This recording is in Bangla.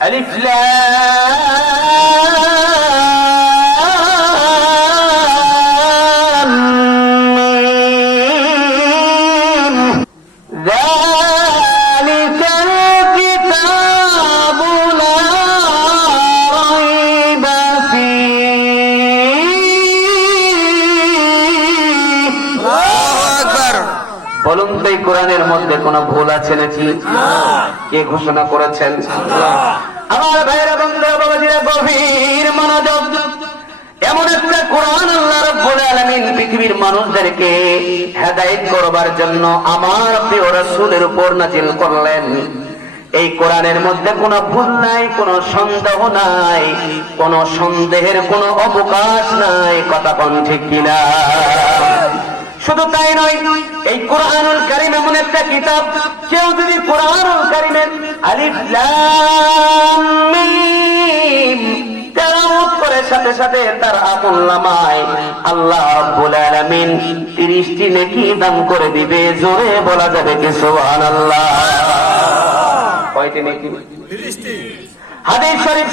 আলিফ লাম মিম যালিকাল কিতাবু লা রাইবা ফীহ। বলুন তো এই কোরআনের মধ্যে কোন ভুল আছে নাকি? কে ঘোষণা করেছেন? আমার ভাইরা বন্ধুরা বাবাজিরা গভীর মনোযোগ। এমন একটা কোরআন আল্লাহ রাব্বুল আলামিন পৃথিবীর মানুষদেরকে হেদায়েত করবার জন্য আমার প্রিয় রাসূলের উপর নাযিল করলেন। এই কোরআনের মধ্যে কোনো ভুল নাই, কোনো সন্দেহ নাই, কোনো সন্দেহের কোনো অবকাশ নাই। কথা কোন ঠিক কিনা? শুধু তাই নয়, এই কোরআনুল কারীম এমন একটা কিতাব, কেউ যদি কোরআনুল কারীমের আলিফ লাম মিম তেলাওয়াত করে সাথে সাথে তার আমলনামায় আল্লাহ রাব্বুল আলামিন 30টি নেকি দান করে দিবে। জোরে বলা যাবে কি সুবহানাল্লাহ? কয়টি নেকি? 30টি। হাদিস শরীফ